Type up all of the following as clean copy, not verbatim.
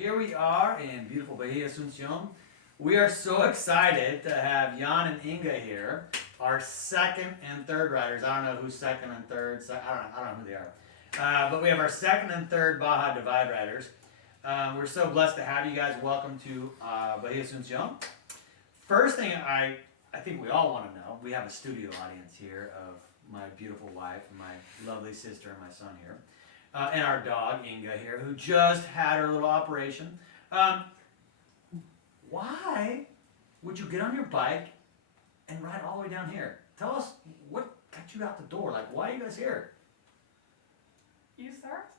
Here we are in beautiful Bahia Asuncion. We are so excited to have Jan and Inga here, our second and third riders. I don't know who's second and third. I don't know who they are. But we have our second and third Baja Divide riders. We're so blessed to have you guys. Welcome to Bahia Asuncion. First thing I think we all want to know, we have a studio audience here of my beautiful wife and my lovely sister and my son here. And our dog, Inga, here, who just had her little operation. Why would you get on your bike and ride all the way down here? Tell us what got you out the door. Like, why are you guys here? You start?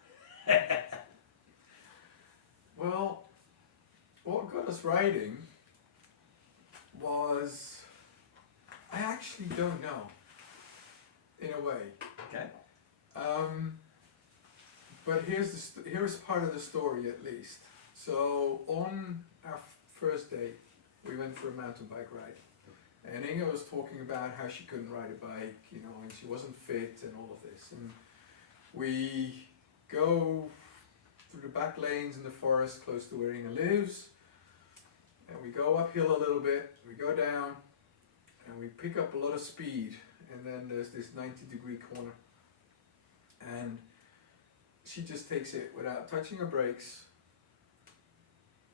Well, what got us riding was, I actually don't know, in a way. Okay. But here's part of the story at least. So on our first date, we went for a mountain bike ride. And Inga was talking about how she couldn't ride a bike, and she wasn't fit and all of this. And we go through the back lanes in the forest close to where Inga lives. And we go uphill a little bit, we go down, and we pick up a lot of speed. And then there's this 90-degree corner. And she just takes it without touching her brakes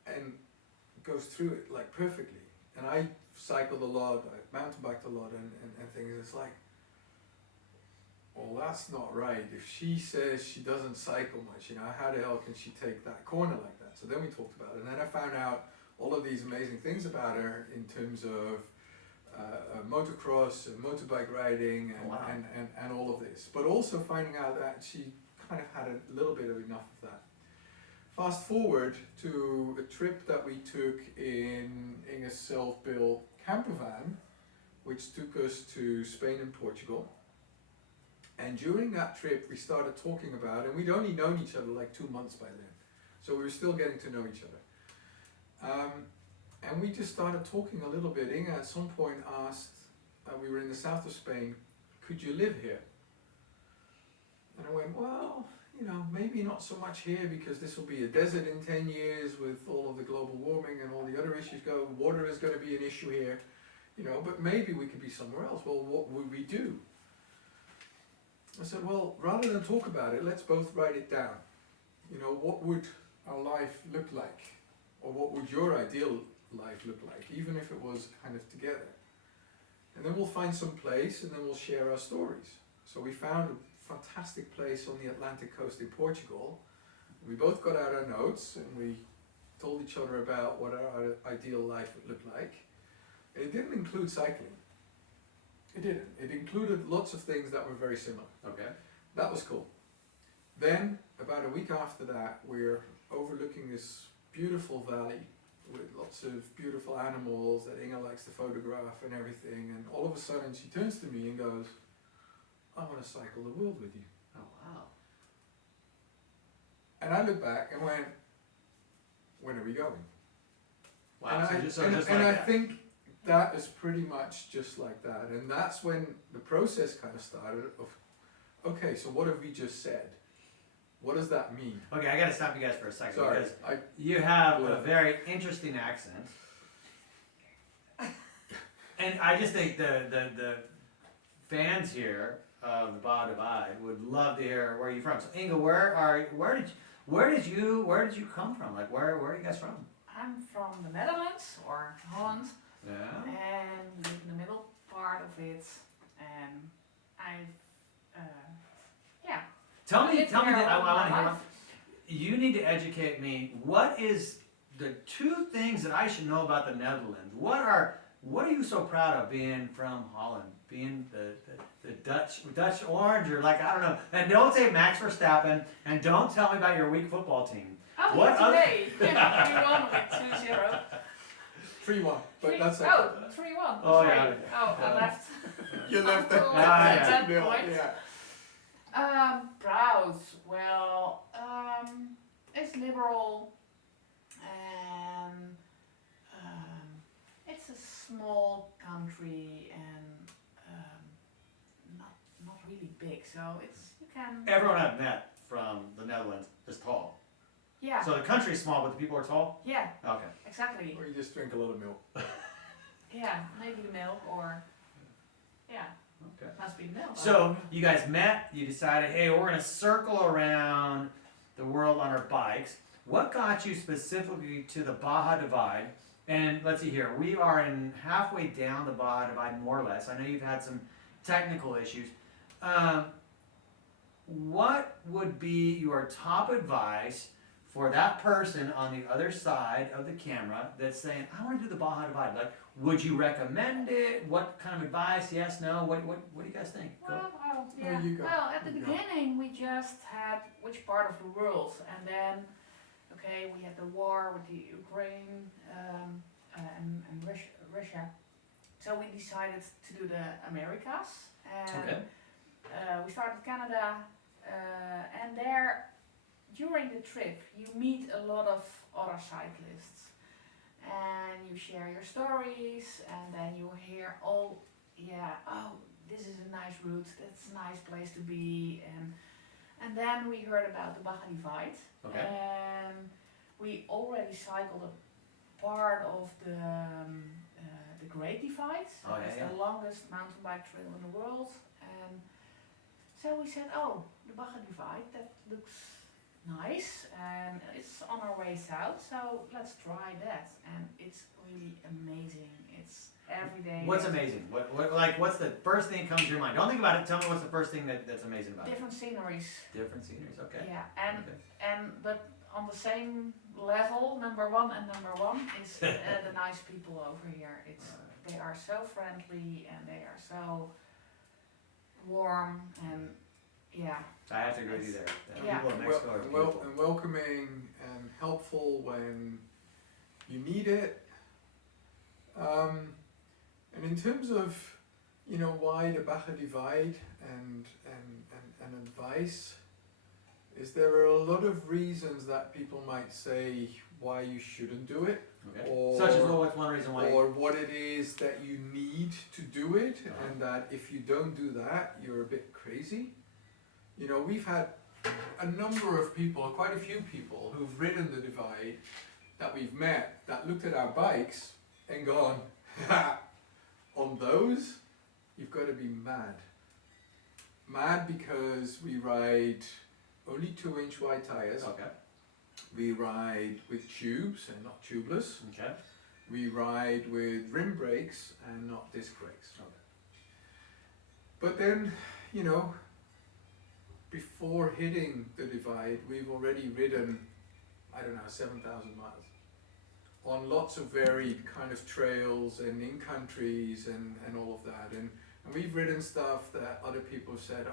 and goes through it like perfectly. And I cycled a lot, I mountain biked a lot and things. It's like, well, that's not right. If she says she doesn't cycle much, how the hell can she take that corner like that? So then we talked about it, and then I found out all of these amazing things about her in terms of motocross, motorbike riding, and, Oh, wow. and all of this. But also finding out that she kind of had a little bit of enough of that. Fast forward to a trip that we took in Inga's self-built camper van, which took us to Spain and Portugal. And during that trip, we started talking about, and we'd only known each other like 2 months by then, so we were still getting to know each other. And we just started talking a little bit. Inga at some point asked, we were in the south of Spain, could you live here? And I went, well, maybe not so much here because this will be a desert in 10 years with all of the global warming and all the other issues go. Water is going to be an issue here, but maybe we could be somewhere else. Well, what would we do? I said, well, rather than talk about it, let's both write it down. What would our life look like? Or what would your ideal life look like, even if it was kind of together? And then we'll find some place and then we'll share our stories. So we found a fantastic place on the Atlantic coast in Portugal. We both got out our notes and we told each other about what our ideal life would look like. And it didn't include cycling. It didn't. It included lots of things that were very similar. Okay. That was cool. Then, about a week after that, we're overlooking this beautiful valley with lots of beautiful animals that Inga likes to photograph and everything. And all of a sudden she turns to me and goes, I want to cycle the world with you. Oh, wow. And I looked back and went, when are we going? Wow. And just like I that. think that is pretty much just like that. And that's when the process kind of started of, okay, so what have we just said? What does that mean? Okay, I got to stop you guys for a second. Sorry, Because you have a very interesting accent. And I just think the fans here of the Baja Divide would love to hear where you're from. So Inga, where did you come from? Like where are you guys from? I'm from the Netherlands, or Holland, Yeah. and live in the middle part of it. And yeah. Tell me lived that here I all want to my hear. life. You need to educate me. What is the two things that I should know about the Netherlands? What are you so proud of being from Holland? Being the Dutch orange, or like, I don't know. And don't say Max Verstappen, and don't tell me about your weak football team. Oh, What what today? 3-1 with 2-0. 3-1, but that's okay. Oh, 3-1. Oh, Sorry. yeah. Oh, I left. You left that. Until yeah. that point. Yeah. Proud. Well, it's liberal, and it's a small country, and not really big. So you can. Everyone I've met from the Netherlands is tall. Yeah, So the country's small, but the people are tall? yeah, Okay. exactly. Or you just drink a lot of milk. Yeah, maybe the milk or, yeah, Okay. must be the milk. So you guys met, you decided, hey, we're gonna circle around the world on our bikes. What got you specifically to the Baja Divide? And let's see here, we are in halfway down the Baja Divide, more or less. I know you've had some technical issues. What would be your top advice for that person on the other side of the camera that's saying, I want to do the Baja Divide? Like, would you recommend it? What kind of advice? Yes, no? What do you guys think? Go. Yeah. you go. Well, at the You go. beginning we just had which part of the world, and then, okay, we had the war with the Ukraine and Russia. So we decided to do the Americas, and Okay. we started Canada, and there, during the trip, you meet a lot of other cyclists, and you share your stories, and then you hear, oh, this is a nice route, that's a nice place to be, and then we heard about the Baja Divide, Okay. and we already cycled a part of the Great Divide, so Oh, yeah, it's yeah. the longest mountain bike trail in the world, and so we said, oh, the Baja Divide, that looks nice, and it's on our way south, so let's try that, and it's really amazing. It's every day. What's amazing? What's the first thing that comes to your mind? Don't think about it. Tell me what's the first thing that's amazing about Different sceneries. it. Different sceneries. Okay. Yeah, Okay. but on the same level, number one is the nice people over here. They are so friendly and they are so warm and yeah. I have to agree with you there. The Yeah. people in Mexico are And beautiful. and welcoming and helpful when you need it. And in terms of, why the Baja Divide and advice, is there are a lot of reasons that people might say why you shouldn't do it, Okay. or- Such as what's one reason why? or what it is that you need to do it, Uh-huh. and that if you don't do that, you're a bit crazy. We've had a number of people, quite a few people, who've ridden the Divide that we've met that looked at our bikes and gone, ha, on those, you've got to be mad. Mad because we ride only 2-inch wide tires. Okay. We ride with tubes and not tubeless. Okay. We ride with rim brakes and not disc brakes. Okay. But then, before hitting the Divide, we've already ridden, 7,000 miles on lots of varied kind of trails and in countries and all of that. And we've ridden stuff that other people have said,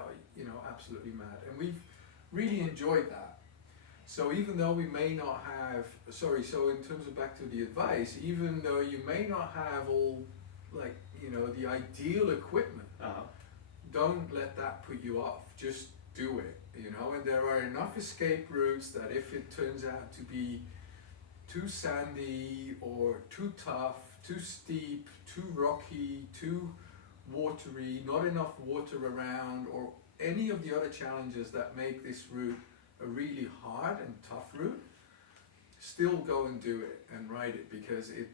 absolutely mad. And we've really enjoyed that. So even though we may not have, so in terms of back to the advice, even though you may not have all, the ideal equipment, Uh-huh. don't let that put you off. Just do it, and there are enough escape routes that if it turns out to be too sandy or too tough, too steep, too rocky, too watery, not enough water around, or any of the other challenges that make this route a really hard and tough route, still go and do it and ride it, because it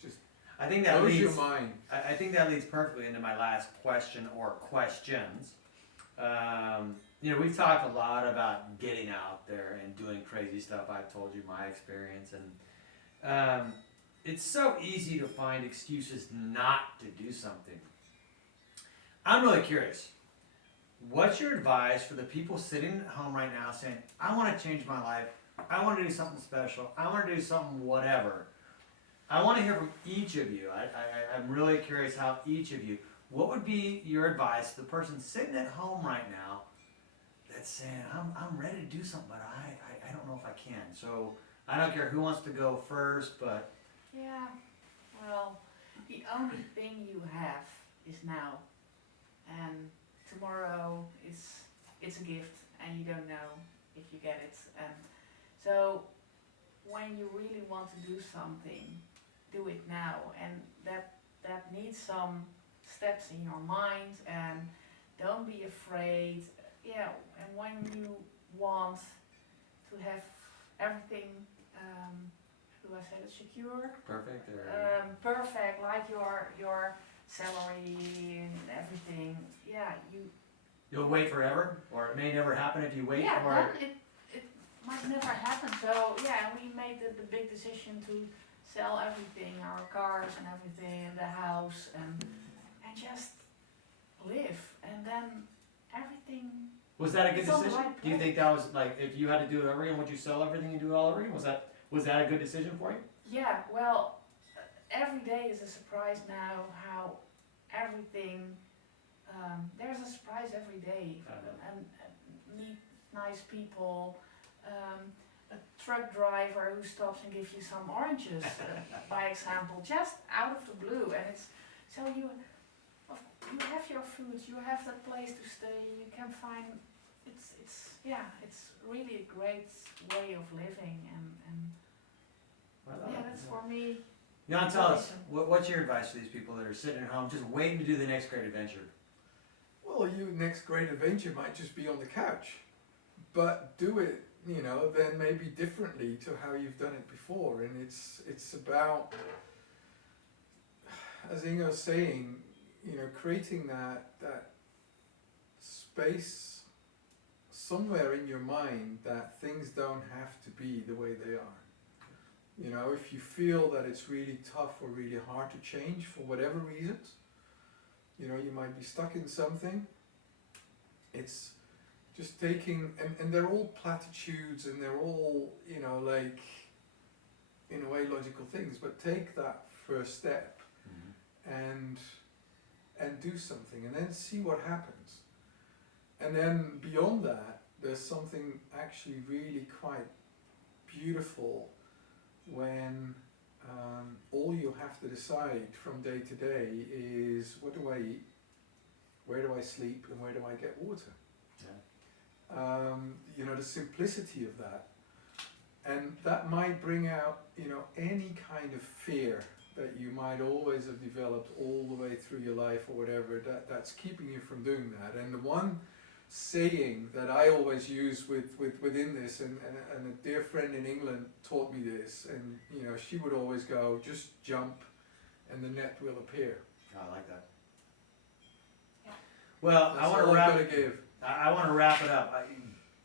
just I think that blows leads. your mind. I think that leads perfectly into my last question or questions. We've talked a lot about getting out there and doing crazy stuff. I've told you my experience, and it's so easy to find excuses not to do something. I'm really curious. What's your advice for the people sitting at home right now saying, I want to change my life, I want to do something special, I want to do something whatever? I want to hear from each of you. I'm really curious how each of you, what would be your advice to the person sitting at home right now that's saying, I'm ready to do something, but I don't know if I can. So I don't care who wants to go first, but Yeah, well, the only thing you have is now, and tomorrow it's a gift, and you don't know if you get it. And so, when you really want to do something, do it now, and that needs some steps in your mind, and don't be afraid. Yeah, and when you want have everything, do I say that, secure? Perfect. Or, Perfect, like your salary and everything. Yeah, you'll wait forever, or it may never happen if you wait. yeah, Or then it might never happen. So yeah, we made the big decision to sell everything, our cars and everything, and the house, and just live. And then everything. was that a good It's on the decision? right Do you place. think that was like, if you had to do it over again, would you sell everything and do it all over again? Was that a good decision for you? Yeah, well, every day is a surprise now. How everything. There's a surprise every day, and meet nice people. A truck driver who stops and gives you some oranges, by example, just out of the blue, and it's so you have your food, you have that place to stay, you can find. It's really a great way of living, and I love yeah, it. that's for me. Jan, tell us, what's your advice to these people that are sitting at home just waiting to do the next great adventure? Well, your next great adventure might just be on the couch, but do it, then maybe differently to how you've done it before. And it's about, as Inga was saying, creating that space somewhere in your mind that things don't have to be the way they are. If you feel that it's really tough or really hard to change for whatever reasons, you might be stuck in something. It's just taking, and they're all platitudes, and they're all, like, in a way, logical things, but take that first step and do something, and then see what happens. And then beyond that, there's something actually really quite beautiful when all you have to decide from day to day is, what do I eat, where do I sleep, and where do I get water? The simplicity of that. And that might bring out, any kind of fear that you might always have developed all the way through your life or whatever, that's keeping you from doing that. And the one saying that I always use within this, and a dear friend in England taught me this, and she would always go, just jump and the net will appear. I like that. Yeah. Well, That's I want all to I've wrap. got to give. I want to wrap it up.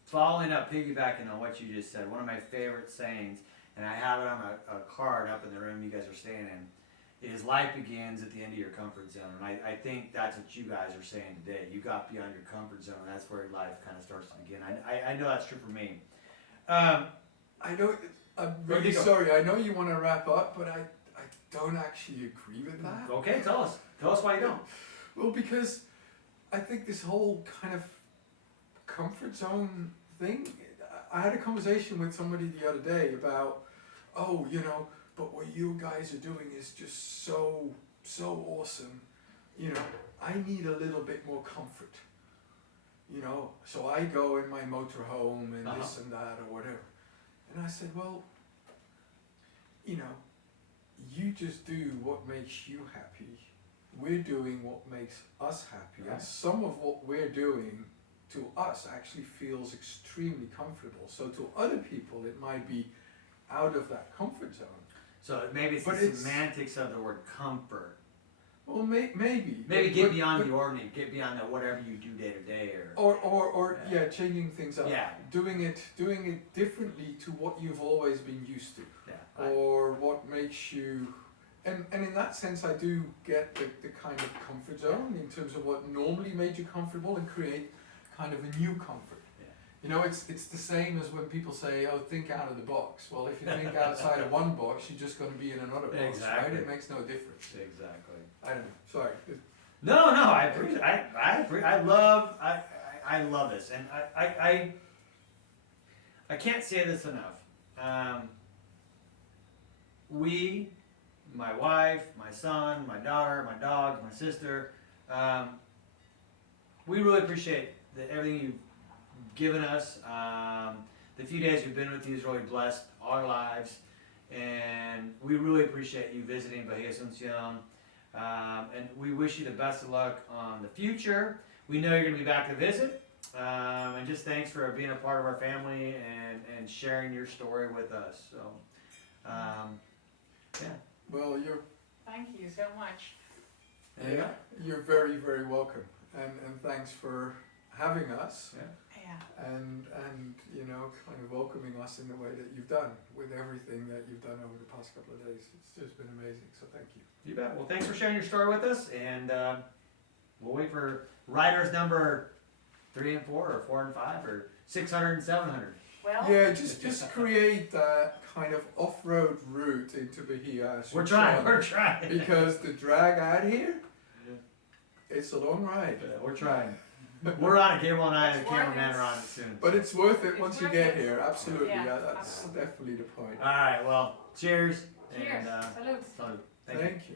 Following up, piggybacking on what you just said, one of my favorite sayings, and I have it on a card up in the room you guys are staying in, is life begins at the end of your comfort zone. And I think that's what you guys are saying today. You got beyond your comfort zone, and that's where life kind of starts to begin. I know that's true for me. I know, I'm really Rodrigo. sorry, I know you want to wrap up, but I don't actually agree with that. Okay, tell us. Tell us why you don't. Well, because I think this whole kind of comfort zone thing, I had a conversation with somebody the other day about, but what you guys are doing is just so awesome. I need a little bit more comfort. So I go in my motorhome and this and that or whatever. And I said, well, you just do what makes you happy. We're doing what makes us happy. Right. And some of what we're doing to us actually feels extremely comfortable. So to other people, it might be out of that comfort zone. So maybe it's But the it's- semantics of the word comfort. Well, maybe. Maybe but- get but- beyond but- the ordinary, get beyond the whatever you do day to day, or Or Yeah. changing things up. Yeah. Doing it differently to what you've always been used to. yeah. Or what makes you, and in that sense I do get the kind of comfort zone in terms of what normally made you comfortable, and create kind of a new comfort. Yeah. It's the same as when people say, oh, think out of the box. Well, if you think outside of one box, you're just going to be in another box, Exactly. right? It makes no difference. Exactly. I don't know, sorry. No, I appreciate. I agree. I love this, and I can't say this enough. We, my wife, my son, my daughter, my dog, my sister, we really appreciate everything you've given us. The few days we've been with you has really blessed our lives, and we really appreciate you visiting Bahia Asuncion. And we wish you the best of luck on the future. We know you're going to be back to visit, And just thanks for being a part of our family and sharing your story with us. So, yeah. Well, Thank you so much. There you go. you're very, very welcome, and thanks for having us. Yeah. Yeah. And you know, kind of welcoming us in the way that you've done with everything that you've done over the past couple of days. It's just been amazing, so thank you. You bet. Well, thanks for sharing your story with us, and we'll wait for riders number 3 and 4, or 4 and 5, or 600 and 700. Well, Yeah, just create that kind of off-road route into Bahia. We're trying. We're trying. Because the drag out here, it's a long ride. We're trying. We're on it. Gabriel and I and the It's worth cameraman it. are on it soon. But it's worth it It's once you worth get it. here. Absolutely, Yeah, that's absolutely. definitely the point. All right. Well, cheers. cheers. And, Salute. salute. Thank you. Thank you.